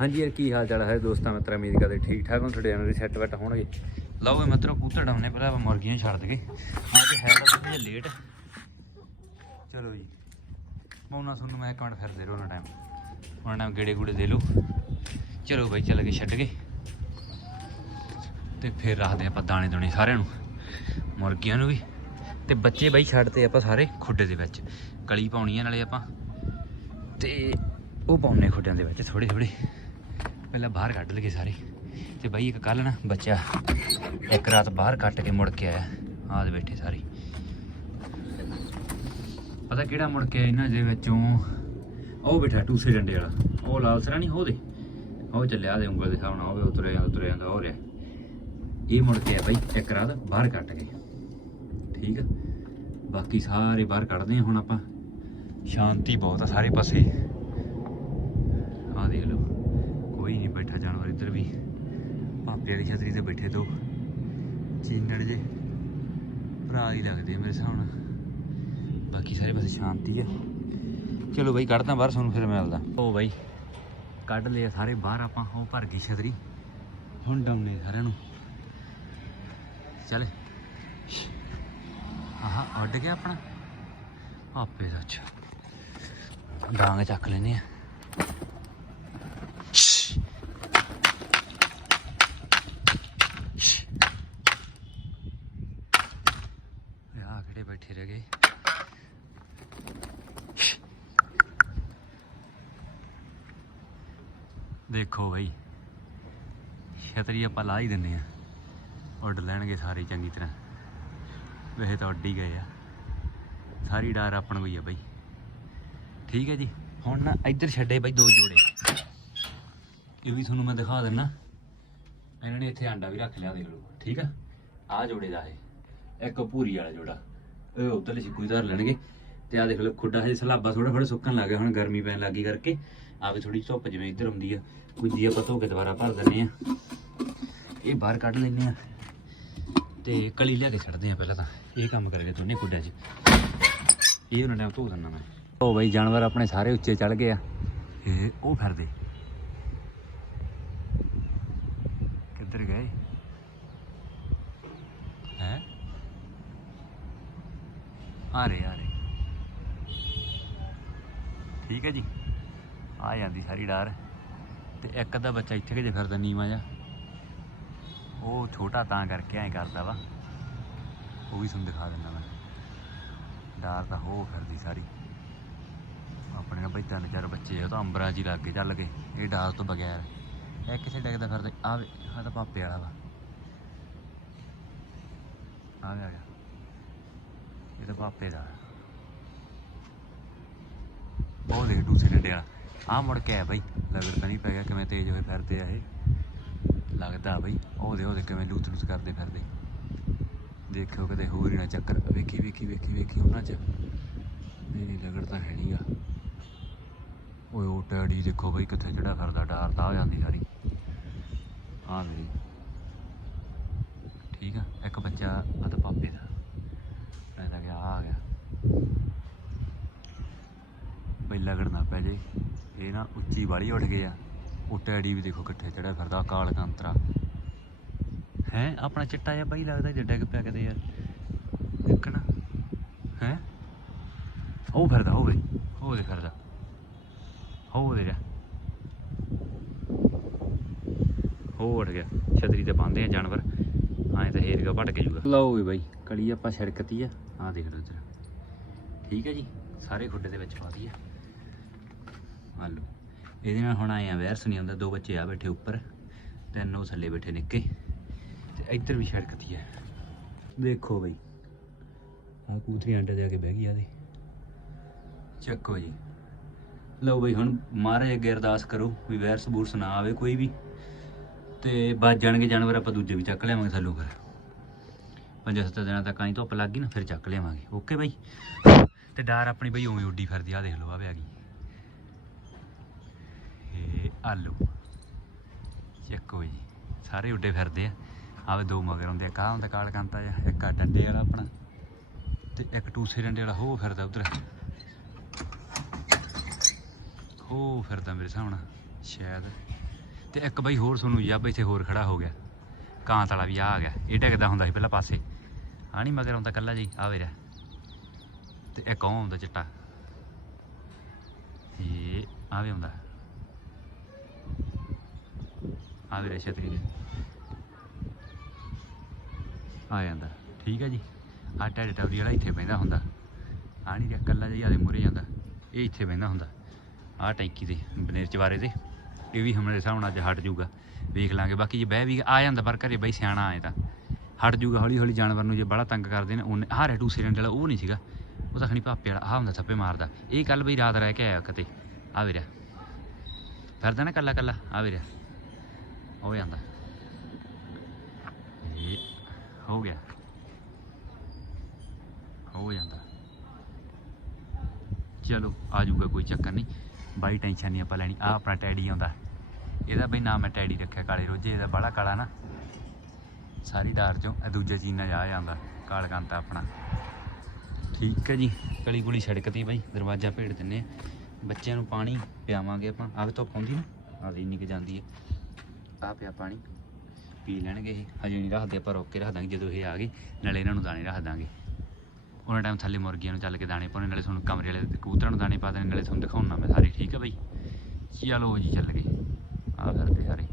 ਹਾਂਜੀ ਯਾਰ, ਕੀ ਹਾਲ ਚਾਲ ਹੈ ਦੋਸਤਾਂ, ਮਿੱਤਰਾਂ, ਉਮੀਦ ਕਰਦੇ ਠੀਕ ਠਾਕ ਹੋ ਤੁਹਾਡੇ ਨਾਲ ਸੈੱਟ ਵੈਟ ਹੋਣਗੇ। ਲਓ ਵੀ ਮਿੱਤਰੋ ਕੂਤਰ ਡਾਉਣੇ ਪਹਿਲਾਂ ਆਪਾਂ ਮੁਰਗੀਆਂ ਛੱਡ ਦਗੇ ਅੱਜ ਹੈ ਤਾਂ ਥੋੜਾ ਲੇਟ ਚਲੋ ਜੀ। ਪਾਉਣਾ ਤੁਹਾਨੂੰ ਮੈਂ ਇੱਕ ਮਿੰਟ ਫਿਰ ਦੇ ਰੋ ਉਹਨਾਂ ਟਾਈਮ ਉਹਨਾਂ ਟਾਈਮ ਗੇੜੇ ਗੂੜੇ ਦੇ ਲਓ ਚਲੋ ਬਾਈ, ਚੱਲ ਕੇ ਛੱਡ ਗਏ। ਤੇ ਫਿਰ ਰੱਖਦੇ ਆਪਾਂ ਦਾਣੇ ਦੁਣੇ ਸਾਰਿਆਂ ਨੂੰ, ਮੁਰਗੀਆਂ ਨੂੰ ਵੀ। ਤੇ ਬੱਚੇ ਬਾਈ ਛੱਡਦੇ ਆਪਾਂ ਸਾਰੇ ਖੁੱਡੇ ਦੇ ਵਿੱਚ। ਕਲੀ ਪਾਉਣੀ ਆ ਨਾਲੇ ਆਪਾਂ। ਤੇ ਉਹ ਪਾਉਣੇ ਖੁੱਡਿਆਂ ਦੇ ਵਿੱਚ ਥੋੜੇ ਥੋੜੇ ਪਹਿਲਾਂ ਬਾਹਰ ਕੱਢ ਲਗੇ ਸਾਰੇ। ਤੇ ਬਾਈ ਇੱਕ ਕੱਲ ਨਾ ਬੱਚਾ ਇੱਕ ਰਾਤ ਬਾਹਰ ਕੱਟ ਕੇ ਮੁੜ ਕੇ ਆਇਆ। ਆਹ ਬੈਠੇ ਸਾਰੇ। ਪਤਾ ਕਿਹੜਾ ਮੁੜ ਕੇ ਆਇਆ ਇਹਨਾਂ ਦੇ ਵਿੱਚੋਂ? ਉਹ ਬੈਠਾ ਟੂਸੇ ਡੰਡੇ ਵਾਲਾ। ਉਹ ਲਾਲ ਸਰਾ ਨਹੀਂ ਉਹਦੇ ਉਹ ਚੱਲਿਆ ਦੇ ਉਂਗਲ ਦੇ ਹਿਸਾਬ ਨਾਲ ਉਹ ਵੀ ਉਤਰਿਆ ਜਾਂਦਾ ਉਤਰਿਆ ਜਾਂਦਾ ਹੋ ਰਿਹਾ। ਇਹ ਮੁੜ ਕੇ ਆ ਬਾਈ ਇੱਕ ਰਾਤ ਬਾਹਰ ਕੱਟ ਕੇ। ਠੀਕ ਆ? ਬਾਕੀ ਸਾਰੇ ਬਾਹਰ ਕੱਢਦੇ ਆ ਹੁਣ ਆਪਾਂ। ਸ਼ਾਂਤੀ ਬਹੁਤ ਆ ਸਾਰੇ ਪਾਸੇ। ਆ ਦੇਖ ਲਓ। ਕੋਈ ਨਹੀਂ ਬੈਠਾ ਜਾਨਵਰ ਇੱਧਰ ਵੀ। ਭਾਪੇ ਵਾਲੀ ਛਤਰੀ ਤੇ ਬੈਠੇ ਦੋ। ਚੀਨੜ ਜੇ। ਭਰਾ ਹੀ ਲੱਗਦੇ ਮੇਰੇ ਹਿਸਾਬ ਨਾਲ। ਬਾਕੀ ਸਾਰੇ ਪਾਸੇ ਸ਼ਾਂਤੀ ਆ। ਚਲੋ ਬਾਈ, ਕੱਢਦਾ ਬਾਹਰ ਤੁਹਾਨੂੰ ਫਿਰ ਮਿਲਦਾ ਉਹ ਬਾਈ, ਕੱਢ ਲਿਆ ਸਾਰੇ ਬਾਹਰ। ਆਪਾਂ ਉਹ ਭਰ ਗਈ ਛਤਰੀ। ਹੁਣ ਡਾਉਨੇ ਸਾਰਿਆਂ ਨੂੰ। ਚੱਲ। ਆਹ, ਉੱਡ ਗਿਆ ਆਪਣਾ। ਆਪੇ ਦਾ ਅੱਛਾ। ਡਾਂਗ ਚੱਕ ਲੈਨੇ ਆ। ਆ ਬੈਠੇ ਰਹਿ ਗਏ। ਦੇਖੋ ਬਈ, ਛਤਰੀ ਆਪਾਂ ਲਾ ਹੀ ਦਿੰਨੇ ਆ ਉੱਡ ਲੈਣਗੇ ਸਾਰੇ ਚੰਗੀ ਤਰ੍ਹਾਂ। ਵੈਸੇ ਤਾਂ ਉੱਡ ਹੀ ਗਏ ਆ। ਸਾਰੀ ਡਾਰ ਆਪਣ ਕੋਈ ਆ ਬਈ। ਠੀਕ ਹੈ ਜੀ, ਹੁਣ ਨਾ ਇੱਧਰ ਛੱਡੇ ਬਈ ਦੋ ਜੋੜੇ। ਇਹ ਵੀ ਤੁਹਾਨੂੰ ਮੈਂ ਦਿਖਾ ਦਿੰਨਾ। ਇਹਨਾਂ ਨੇ ਇੱਥੇ ਆਂਡਾ ਵੀ ਰੱਖ ਲਿਆ ਦੇਖ ਲਓ। ਠੀਕ ਆ? ਆ ਜੋੜੇ ਦਾ ਇਹ। ਇੱਕ ਭੂਰੀ ਵਾਲਾ ਜੋੜਾ। ਉਧਰਲੇ ਸਿੱਕੂ ਹੀ ਧਰ ਲੈਣਗੇ। ਤੇ ਆ ਦੇਖ ਲਓ, ਖੁੱਡਾ ਹਜੇ ਸਲਾਬਾ ਥੋੜਾ ਥੋੜਾ ਸੁੱਕਣ ਲੱਗ ਗਿਆ, ਹੁਣ ਗਰਮੀ ਪੈਣ ਲੱਗੀ ਕਰਕੇ। ਆ ਵੀ ਥੋੜੀ ਧੁੱਪ ਜਿਵੇਂ ਇੱਧਰ ਆਉਂਦੀ ਆ ਕੁੰਜੀ ਆਪਾਂ ਧੋ ਕੇ ਦੁਬਾਰਾ ਭਰ ਦਿੰਨੇ ਆ। ਇਹ ਬਾਹਰ ਕੱਢ ਲੈਨੇ ਆ। ਤੇ ਕਲੀ ਲਿਆ ਕੇ ਛੱਡਦੇ ਆ ਪਹਿਲਾਂ ਤਾਂ। ਇਹ ਕੰਮ ਕਰਾਂਗੇ ਦੋਨੇ ਖੁੱਡਿਆਂ 'ਚ। ਇਹ ਉਹਨਾਂ ਟਾਈਮ ਧੋ ਦਿੰਦਾ ਮੈਂ। ਉਹ ਬਈ, ਜਾਨਵਰ ਆਪਣੇ ਸਾਰੇ ਉੱਚੇ ਚੜ ਗਏ ਆ। ਇਹ ਉਹ ਫਿਰਦੇ। ਕਿੱਧਰ ਗਏ ਹੈ ਆ ਰਹੇ ਆ ਰਹੇ। ਠੀਕ ਹੈ ਜੀ। ਆ ਜਾਂਦੀ ਸਾਰੀ ਡਾਰ। ਤੇ ਇੱਕ ਦਾ ਬੱਚਾ ਇੱਥੇ ਕਿ ਜੇ ਫਿਰਦਾ ਨੀਵਾ ਜਾ ਉਹ ਛੋਟਾ ਤਾਂ ਕਰਕੇ ਐਂ ਕਰਦਾ ਵਾ। ਉਹ ਵੀ ਤੁਹਾਨੂੰ ਦਿਖਾ ਦਿੰਦਾ ਮੈਂ। ਡਾਰ ਤਾਂ ਹੋ ਫਿਰਦੀ ਸਾਰੀ। ਆਪਣੇ ਨਾਲ ਬਈ ਤਿੰਨ ਚਾਰ ਬੱਚੇ ਆ ਉਹ ਤਾਂ ਅੰਬਰਾਂ 'ਚ ਹੀ ਲੱਗ ਗਏ ਚੱਲ ਗਏ। ਇਹ ਡਾਰ ਤੋਂ ਬਗੈਰ। ਇਹ ਕਿਸੇ ਡਿੱਗਦਾ ਫਿਰਦਾ। ਆ ਵੇ ਆ ਤਾਂ ਪਾਪੇ ਵਾਲਾ ਵਾ ਆ ਗਿਆ। ਇਹ ਤਾਂ ਪਾਪੇ ਦਾ ਉਹ ਦੇਖ ਦੂਸਰੇ ਡੰਡੇ ਵਾਲਾ ਆ ਮੁੜ ਕੇ ਆ ਬਈ। ਲਗੜ ਤਾਂ ਨਹੀਂ ਪੈ ਗਿਆ, ਕਿਵੇਂ ਤੇਜ਼ ਹੋਏ ਫਿਰਦੇ ਆ ਇਹ। ਲੱਗਦਾ ਬਈ, ਉਹਦੇ ਉਹਦੇ ਕਿਵੇਂ ਲੂਤ ਲੂਤ ਕਰਦੇ ਫਿਰਦੇ। ਦੇਖਿਓ ਕਦੇ ਹੋਰ ਹੀ ਨਾ ਚੱਕਰ। ਵੇਖੀ ਵੇਖੀ ਵੇਖੀ ਵੇਖੀ ਉਹਨਾਂ ਚ। ਨਹੀਂ ਲਗੜ ਤਾਂ ਹੈ ਨਹੀਂਗਾ ਓਏ, ਉਹ ਟੈਡੀ ਦੇਖੋ ਬਈ ਕਿੱਥੇ ਜਿਹੜਾ ਫਿਰਦਾ, ਡਾਰ ਤਾਂ ਹੋ ਜਾਂਦੀ ਸਾਰੀ। ਆ ਮੇਰੀ ਠੀਕ ਆ, ਇੱਕ ਬੱਚਾ ਆ ਤਾਂ ਪਾਪੇ ਦਾ। ਮੈਂ ਤਾਂ ਆ ਗਿਆ। ਬਈ ਲਗੜਨਾ ਪੈ ਜੇ। ਇਹ ਨਾ ਉੱਚੀ ਵਾਲੀ ਉੱਠ ਗਏ ਆ। ਉਹ ਟੈਡੀ ਵੀ ਦੇਖੋ ਇਕੱਠੇ ਚੜਿਆ ਫਿਰਦਾ, ਕਾਲ ਕੰਤਰਾ। ਹੈ, ਆਪਣਾ ਚਿੱਟਾ ਜਿਹਾ ਬਾਈ ਲੱਗਦਾ ਜੇ ਡਿੱਗ ਪਿਆ ਕਦੇ ਯਾਰ ਦੇਖਣਾ ਹੈ? ਉਹ ਫਿਰਦਾ ਹੋਵੇ ਉਹ ਫਿਰਦਾ। ਹੋ ਰਿਹਾ। ਹੋ ਉੱਠ ਗਿਆ। ਛਤਰੀ ਤੇ ਬੰਦੇ ਆ ਜਾਨਵਰ। ਐਂ ਤਾਂ ਹੇਰਗਾ ਭਟ ਕੇ ਜੂਗਾ ਲਓ ਵੀ ਬਾਈ ਕਲੀ ਆਪਾਂ ਛਿੜਕਤੀ ਆ। ਆਹ ਦੇਖ ਲਓ ਇੱਧਰ। ਠੀਕ ਹੈ ਜੀ, ਸਾਰੇ ਖੁੱਡੇ ਦੇ ਵਿੱਚ ਪਾਤੀ ਆ ਆ ਲਓ। ਇਹਦੇ ਨਾਲ ਹੁਣ ਆਏ ਆ, ਵੈਰਸ ਨਹੀਂ ਆਉਂਦਾ ਦੋ ਬੱਚੇ ਆ ਬੈਠੇ ਉੱਪਰ, ਤਿੰਨ ਉਹ ਥੱਲੇ ਬੈਠੇ ਨਿੱਕੇ। ਤੇ ਇੱਧਰ ਵੀ ਛਿੜਕਤੀ ਹੈ ਦੇਖੋ ਬਈ ਆ ਕੂਤਰੀ ਅੰਡੇ ਦੇ ਕੇ ਬਹਿ ਗਈ ਆ ਦੇ ਚੱਕੋ ਜੀ। ਲਓ ਬਈ, ਹੁਣ ਮਹਾਰਾਜ ਅੱਗੇ ਅਰਦਾਸ ਕਰੋ ਵੀ ਵੈਰਸ ਬੂਰਸ ਨਾ ਆਵੇ ਕੋਈ ਵੀ। ਤੇ ਬਚ ਜਾਣਗੇ ਜਾਨਵਰ, ਆਪਾਂ ਦੂਜੇ ਵੀ ਚੱਕ ਲਿਆਵਾਂਗੇ ਥੱਲੋਂ ਫਿਰ। ਪੰਜ ਸੱਤ ਦਿਨਾਂ ਤੱਕ ਆਈ ਧੁੱਪ ਲੱਗ ਗਈ ਨਾ, ਫਿਰ ਚੱਕ ਲਿਆਵਾਂਗੇ। ਓਕੇ ਬਾਈ। ਤੇ ਡਾਰ ਆਪਣੀ ਬਈ ਉਵੇਂ ਉੱਡੀ ਫਿਰਦੀ ਆ ਦੇਖ ਲਓ ਆ ਪਿਆ ਗਈ ਇਹ ਆਲੂ। ਚੱਕੋ ਜੀ, ਸਾਰੇ ਉੱਡੇ ਫਿਰਦੇ ਆ। ਆਵੇ ਦੋ ਮਗਰ ਹੁੰਦੇ ਆ ਕਾ ਹੁੰਦਾ ਕਾਲ ਕੰਤਾ ਜਾਂ ਇੱਕ ਆ ਡੰਡੇ ਵਾਲਾ ਆਪਣਾ। ਤੇ ਇੱਕ ਟੂਸੇ ਡੰਡੇ ਵਾਲਾ, ਹੋ ਫਿਰਦਾ ਉਧਰ। ਹੋ ਫਿਰਦਾ ਮੇਰੇ ਸਾਹਮਣਾ ਸ਼ਾਇਦ। ਤੇ ਇੱਕ ਬਾਈ ਹੋਰ ਤੁਹਾਨੂੰ ਜੱਬ ਇੱਥੇ ਹੋਰ ਖੜਾ ਹੋ ਗਿਆ। ਕਾਂਤ ਵਾਲਾ ਵੀ ਆ ਆ ਗਿਆ। ਇਹ ਡਿੱਗਦਾ ਹੁੰਦਾ ਸੀ ਪਹਿਲਾਂ ਪਾਸੇ। ਆ ਨਹੀਂ ਮਗਰ ਆਉਂਦਾ ਕੱਲਾ ਜੀ ਆ ਵੇਰਾ ਤੇ ਇੱਕ ਉਹ ਆਉਂਦਾ ਚਿੱਟਾ। ਇਹ ਆ ਵੀ ਆਉਂਦਾ। ਆ ਵੀਰੇ ਛਤਰੀ ਦੇ ਆ ਜਾਂਦਾ। ਠੀਕ ਹੈ ਜੀ। ਆ ਟੈਡ ਟਵਰੀ ਵਾਲਾ ਇੱਥੇ ਬਹਿੰਦਾ ਹੁੰਦਾ। ਆ ਨਹੀਂ ਰਿਹਾ ਕੱਲਾ ਜਿਹਾ ਦੇ ਮੂਰੇ ਜਾਂਦਾ। ਇਹ ਇੱਥੇ ਬਹਿੰਦਾ ਹੁੰਦਾ। ਆ ਟੈਂਕੀ ਦੇ ਬਨੇਰ ਚਵਾਰੇ ਤੇ। ਇਹ ਵੀ ਹਮਲੇ ਹਿਸਾਬ ਨਾਲ ਅੱਜ ਹਟ ਜਾਊਗਾ ਵੇਖ ਲਾਂਗੇ, ਬਾਕੀ ਜੇ ਬਹਿ ਵੀ ਆ ਜਾਂਦਾ ਪਰ ਘਰੇ ਬਈ ਸਿਆਣਾ ਆਏ ਤਾਂ। ਹਟ ਜਾਊਗਾ ਹੌਲੀ ਹੌਲੀ ਜਾਨਵਰ ਨੂੰ ਜੇ ਬੜਾ ਤੰਗ ਕਰਦੇ ਨੇ, ਉਹਨੇ ਆਹ ਰੈਟੂ ਸਿਰੰਡ ਵਾਲਾ, ਉਹ ਨਹੀਂ ਸੀਗਾ। ਉਹ ਤਾਂ ਖਣੀ ਭਾਪੇ ਵਾਲਾ, ਆਹ ਹੁੰਦਾ ਥੱਪੇ ਮਾਰਦਾ। ਇਹ ਕੱਲ ਬਈ ਰਾਤ ਰਹਿ ਕੇ ਆਇਆ ਕਿਤੇ ਆ ਵੀਰਿਆ। ਫਿਰਦਾ ਨਾ ਕੱਲਾ ਕੱਲਾ ਆ ਵੀਰਿਆ। ਹੋ ਜਾਂਦਾ। ਇਹ ਹੋ ਗਿਆ। ਹੋ ਜਾਂਦਾ। ਚਲੋ, ਆ ਜਾਊਗਾ ਕੋਈ ਚੱਕਰ ਨਹੀਂ। ਬਾਈ ਟੈਨਸ਼ਨ ਨਹੀਂ ਆਪਾਂ ਲੈਣੀ ਆ ਆਪਣਾ ਟੈਡੀ ਆਉਂਦਾ। ਇਹਦਾ ਬਈ ਨਾਮ ਮੈਂ ਟੈਡੀ ਰੱਖਿਆ, ਕਾਲੇ ਰੋਜੇ, ਇਹਦਾ ਬੜਾ ਕਾਲਾ ਨਾ। ਸਾਰੀ ਡਾਰ ਚੋਂ ਇਹ ਦੂਜੇ ਚੀਨਾ ਜਾ ਜਾਂਦਾ ਕਾਲ ਕੰਤਾ ਆਪਣਾ। ਠੀਕ ਹੈ ਜੀ, ਕਲੀ ਕੁਲੀ ਛੜਕਤੀ ਬਾਈ, ਦਰਵਾਜ਼ਾ ਭੇੜ ਦਿੰਨੇ ਆ। ਬੱਚਿਆਂ ਨੂੰ ਪਾਣੀ ਪਿਆਵਾਂਗੇ ਆਪਾਂ। ਆਵੇ ਤੋਂ ਆਉਂਦੀ ਨਾ ਆਵੇ ਇੰਨੀ ਕੁ ਜਾਂਦੀ ਹੈ। ਆ ਪਿਆ ਪਾਣੀ, ਪੀ ਲੈਣਗੇ ਇਹ। ਹਜੇ ਨਹੀਂ ਰੱਖਦੇ, ਆਪਾਂ ਰੋਕ ਕੇ ਰੱਖ ਦਾਂਗੇ ਜਦੋਂ ਇਹ ਆ ਗਏ, ਨਾਲੇ ਇਹਨਾਂ ਨੂੰ ਦਾਣੇ ਰੱਖ ਦਾਂਗੇ। ਉਹਨਾਂ ਟਾਈਮ ਥੱਲੇ ਮੁਰਗੀਆਂ ਨੂੰ ਚੱਲ ਕੇ ਦਾਣੇ ਪਾਉਣੇ ਨਾਲੇ ਤੁਹਾਨੂੰ ਕਮਰੇ ਵਾਲੇ ਤੇ ਕਬੂਤਰਾਂ ਨੂੰ ਦਾਣੇ ਪਾ ਦੇਣੇ ਨਾਲੇ ਤੁਹਾਨੂੰ ਦਿਖਾਉਣਾ ਮੈਂ ਸਾਰੇ ਠੀਕ ਹੈ ਬਾਈ? ਚਲੋ ਜੀ ਚੱਲ ਗਏ। ਆ ਫਿਰਦੇ ਸਾਰੇ।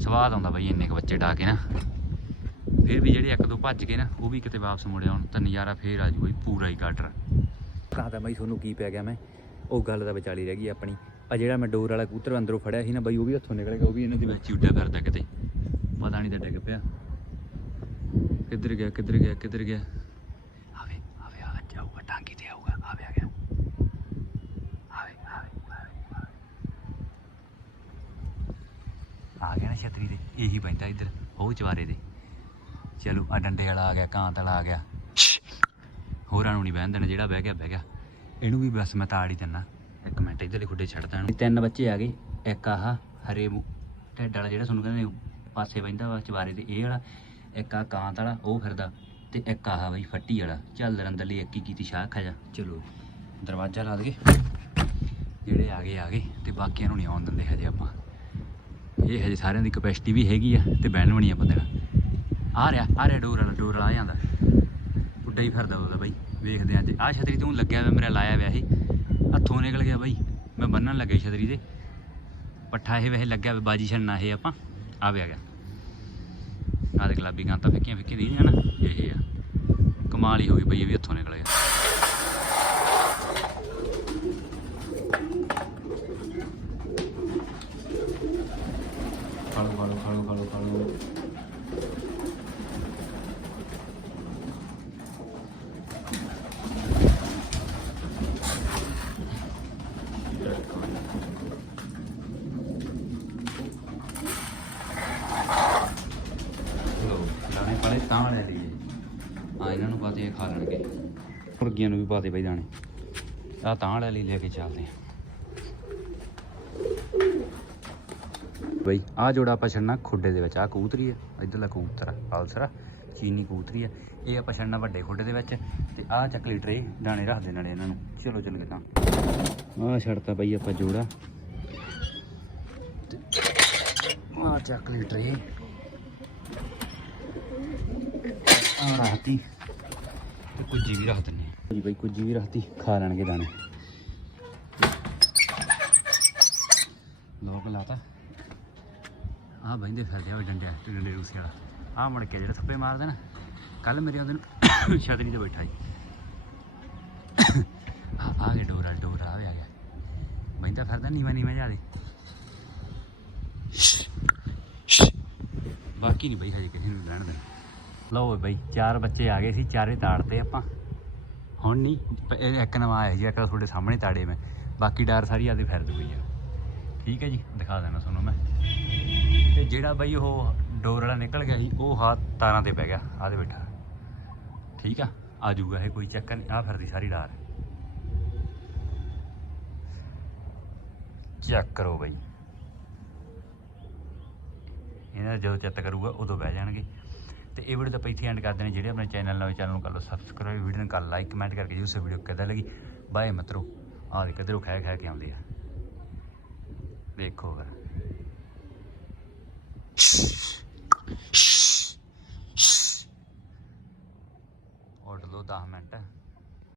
ਸਵਾਦ ਆਉਂਦਾ ਬਾਈ ਇੰਨੇ ਕ ਬੱਚੇ ਡਾ ਕੇ ਨਾ। ਫਿਰ ਵੀ ਜਿਹੜੇ ਇੱਕ ਦੋ ਭੱਜ ਗਏ ਨਾ ਉਹ ਵੀ ਕਿਤੇ ਵਾਪਸ ਮੁੜ ਆਉਣ ਤਾਂ ਨਜ਼ਾਰਾ ਫੇਰ ਆ ਜੂ ਬਈ ਪੂਰਾ ਹੀ ਗਾਡਰ ਕਹਦਾ ਬਾਈ ਤੁਹਾਨੂੰ ਕੀ ਪੈ ਗਿਆ ਮੈਂ ਉਹ ਗੱਲ ਦਾ ਵਿਚਾਲੀ ਰਹਿ ਗਈ ਆਪਣੀ। ਆ ਜਿਹੜਾ ਮੈਂ ਡੋਰ ਵਾਲਾ ਕਬੂਤਰ ਅੰਦਰੋਂ ਫੜਿਆ ਸੀ ਨਾ ਬਾਈ ਉਹ ਵੀ ਹੱਥੋਂ ਨਿਕਲ ਗਿਆ ਉਹ ਵੀ ਇਹਨਾਂ ਦੇ ਵਿੱਚ ਉੱਡਿਆ ਫਿਰਦਾ ਕਿਤੇ। ਪਤਾ ਨਹੀਂ ਤਾਂ ਡਿੱਗ ਪਿਆ। ਕਿੱਧਰ ਗਿਆ ਕਿੱਧਰ ਗਿਆ ਕਿੱਧਰ ਗਿਆ ਆਵੇ ਆਵੇ ਆ ਜਾਊਗਾ ਟਾਂਗੀ ਤੇ ਆਊਗਾ ਆਵੇ ਆ ਗਿਆ ਆਵੇ ਆਵੇ ਆਵੇ ਆ ਗਿਆ ਨਾ ਛਤਰੀ ਤੇ ਇਹੀ ਪੈਂਦਾ ਇੱਧਰ, ਉਹ ਚਵਾਰੇ ਦੇ ਚਲੋ ਆ ਡੰਡੇ ਵਾਲਾ ਆ ਗਿਆ, ਕਾਂਤ ਵਾਲਾ ਆ ਗਿਆ। ਹੋਰਾਂ ਨੂੰ ਨਹੀਂ ਬਹਿਣ ਦੇਣਾ, ਜਿਹੜਾ ਬਹਿ ਗਿਆ ਬਹਿ ਗਿਆ। ਇਹਨੂੰ ਵੀ ਬਸ ਮੈਂ ਤਾੜ ਹੀ ਦਿੰਨਾ। ਇੱਕ ਮਿੰਟ, ਇੱਧਰਲੇ ਖੁੱਡੇ ਛੱਡਦਾ ਇਹਨੂੰ। ਤਿੰਨ ਬੱਚੇ ਆ ਗਏ, ਇੱਕ ਆਹ ਹਰੇ ਮੂੰਹ ਢੱਡ ਵਾਲਾ ਜਿਹੜਾ ਤੁਹਾਨੂੰ ਕਹਿੰਦੇ ਪਾਸੇ ਬਹਿੰਦਾ ਵਾ ਚਵਾਰੇ 'ਤੇ, ਇਹ ਵਾਲਾ। ਇੱਕ ਆ ਕਾਂਤ ਵਾਲਾ, ਉਹ ਫਿਰਦਾ। ਤੇ ਇੱਕ ਆਹ ਬਈ ਫੱਟੀ ਵਾਲਾ। ਚੱਲ ਅੰਦਰਲੀ ਇੱਕ ਹੀ ਕੀਤੀ ਸ਼ਾਹ ਆ ਚਲੋ, ਦਰਵਾਜ਼ਾ ਲਾ ਦਈਏ। ਜਿਹੜੇ ਆ ਗਏ ਆ ਗਏ। ਤੇ ਬਾਕੀਆਂ ਨੂੰ ਨਹੀਂ ਆਉਣ ਦਿੰਦੇ ਹਜੇ ਆਪਾਂ। ਇਹ ਹਜੇ ਸਾਰਿਆਂ ਦੀ ਕਪੈਸਿਟੀ ਵੀ ਹੈਗੀ ਆ ਤੇ ਬਹਿਣ ਬਣੀ ਨਹੀਂ ਆਪਾਂ ਦੇਣਾ ਆ ਰਿਹਾ ਆ ਰਿਹਾ ਡੋਰ ਵਾਲਾ ਡੋਰ ਵਾਲਾ ਆ ਜਾਂਦਾ। ਉੱਡਾ ਹੀ ਫਿਰਦਾ ਉਹਦਾ ਬਾਈ, ਵੇਖਦੇ ਆ ਅੱਜ। ਆ ਛਤਰੀ ਤੋਂ ਲੱਗਿਆ ਹੋਇਆ ਮੇਰਾ ਲਾਇਆ ਹੋਇਆ ਸੀ। ਹੱਥੋਂ ਨਿਕਲ ਗਿਆ ਬਾਈ। ਮੈਂ ਬੰਨਣ ਲੱਗਿਆ ਛਤਰੀ ਦੇ। ਪੱਠਾ ਇਹ ਵੈਸੇ ਲੱਗਿਆ ਹੋਇਆ ਬਾਜੀ ਛੱਡਣਾ ਇਹ ਆਪਾਂ। ਆ ਵੀ ਗਿਆ। ਆਹ ਦੇ ਗੁਲਾਬੀ ਗਾਂ ਫਿੱਕੀਆਂ ਫਿੱਕੀਆਂ ਫਿੱਕੀਆਂ ਦੀਆਂ ਨਾ, ਇਹ ਆ। ਕਮਾਲ ਹੀ ਹੋ ਗਈ ਬਈ, ਇਹ ਵੀ ਹੱਥੋਂ ਨਿਕਲ ਗਿਆ। ਤਾਂ ਲੈ ਲਈਏ ਹਾਂ, ਇਹਨਾਂ ਨੂੰ ਪਾਤੇ ਇਹ ਖਾ ਲੈਣਗੇ। ਮੁਰਗੀਆਂ ਨੂੰ ਵੀ ਪਾਤੇ ਬਈ ਦਾਣੇ। ਆ ਤਾਂ ਲੈ ਲਈ ਲੈ ਕੇ ਚੱਲਦੇ ਬਈ ਆ ਜੋੜਾ ਆਪਾਂ ਛੱਡਣਾ ਖੁੱਡੇ ਦੇ ਵਿੱਚ। ਆ ਕਬੂਤਰੀ ਆ, ਇਧਰਲਾ ਕਬੂਤਰ ਆਲਸਰਾ ਚੀਨੀ ਕਬੂਤਰੀ ਆ। ਇਹ ਆਪਾਂ ਛੱਡਣਾ ਵੱਡੇ ਖੁੱਡੇ ਦੇ ਵਿੱਚ ਤੇ ਆ ਚੱਕਲੀ ਟਰੇ, ਦਾਣੇ ਰੱਖ ਦੇ ਨਾਲੇ ਇਹਨਾਂ ਨੂੰ। ਚਲੋ, ਚੱਲ ਗਏ ਤਾਂ। ਆ ਛੱਡਤਾ ਬਈ ਆਪਾਂ ਜੋੜਾ। ਆ ਚੱਕਲੀ ਟਰੇ। ਆ ਰੱਖਤੀ। ਤੇ ਕੁੱਜੀ ਵੀ ਰੱਖ ਦਿੰਨੇ ਜੀ ਬਈ ਵੀ ਰੱਖਤੀ ਖਾ ਲੈਣਗੇ ਦਾਣੇ। ਲੋਕ ਲਾਤਾ। ਆ ਬੈਂਦੇ ਫਿਰਦੇ ਆ ਉਹ ਡੰਡਿਆ ਤੇ ਡੰਡੇ ਰੂਸੇ ਵਾਲਾ। ਆ ਮੜ ਕੇ ਜਿਹੜਾ ਥੱਪੇ ਮਾਰਦੇ ਨਾ ਕੱਲ ਮੇਰੇ ਉਹਦੇ ਨੂੰ ਛਤਰੀ ਤੇ ਬੈਠਾ ਸੀ। ਆ ਆ ਗਿਆ ਡੋਰਾ ਡੋਰਾ ਆ ਗਿਆ। ਬੈਂਦਾ ਫਿਰਦਾ ਨੀਵਾ ਨੀਵਾ ਜਾ ਦੇ ਬਾਕੀ ਨਹੀਂ ਬਈ ਹਜੇ ਕਿਸੇ ਨੂੰ ਰਹਿਣ ਦੇਣਾ। ਲਓ ਬਈ, ਚਾਰ ਬੱਚੇ ਆ ਗਏ ਸੀ, ਚਾਰੇ ਤਾੜਤੇ ਆਪਾਂ। ਹੁਣ ਨਹੀਂ ਇੱਕ ਨਵਾਂ ਆਇਆ ਜੀ ਇੱਕ ਤੁਹਾਡੇ ਸਾਹਮਣੇ ਤਾੜੇ ਮੈਂ। ਬਾਕੀ ਡਾਰ ਸਾਰੀ ਆਦੀ ਫਿਰਦ ਪਈ ਆ। ਠੀਕ ਹੈ ਜੀ, ਦਿਖਾ ਦੇਣਾ ਤੁਹਾਨੂੰ ਮੈਂ। ਤੇ ਜਿਹੜਾ ਬਈ ਉਹ ਡੋਰ ਵਾਲਾ ਨਿਕਲ ਗਿਆ ਸੀ, ਉਹ ਹੱਥ ਤਾਰਾਂ ਤੇ ਪੈ ਗਿਆ ਆਦੇ ਬੈਠਾ। ਠੀਕ ਆ ਆ ਜਾਊਗਾ ਇਹ, ਕੋਈ ਚੱਕਰ ਨਹੀਂ ਆ ਫਿਰਦੀ ਸਾਰੀ ਡਾਰ ਚੈੱਕ ਕਰੋ ਬਈ। ਇਹਨਾਂ ਦਾ ਜਦੋਂ ਚਿੱਤ ਕਰੂਗਾ, ਉਦੋਂ ਬਹਿ ਜਾਣਗੇ। ਤੇ ਇਹ ਵੀਡੀਓ ਤਾਂ ਆਪਾਂ ਇੱਥੇ ਐਂਡ ਕਰ ਦੇਣੀ ਜਿਹੜੇ ਆਪਣੇ ਚੈਨਲ ਨਾਲ ਚੈਨਲ ਨੂੰ ਕਰ ਲਓ ਸਬਸਕ੍ਰਾਈਬ ਵੀਡੀਓ ਨੂੰ ਕਰ ਲਾਈਕ ਕਮੈਂਟ ਕਰਕੇ ਜੀ ਉਸ ਵੀਡੀਓ ਕਿੱਦਾਂ ਲੱਗੀ। ਬਾਏ ਮਿੱਤਰੋ, ਆਹ ਦੇ ਕਿੱਧਰੋਂ ਖੈ ਖੈ ਕੇ ਆਉਂਦੇ ਆ। ਦੇਖੋ ਫਿਰ।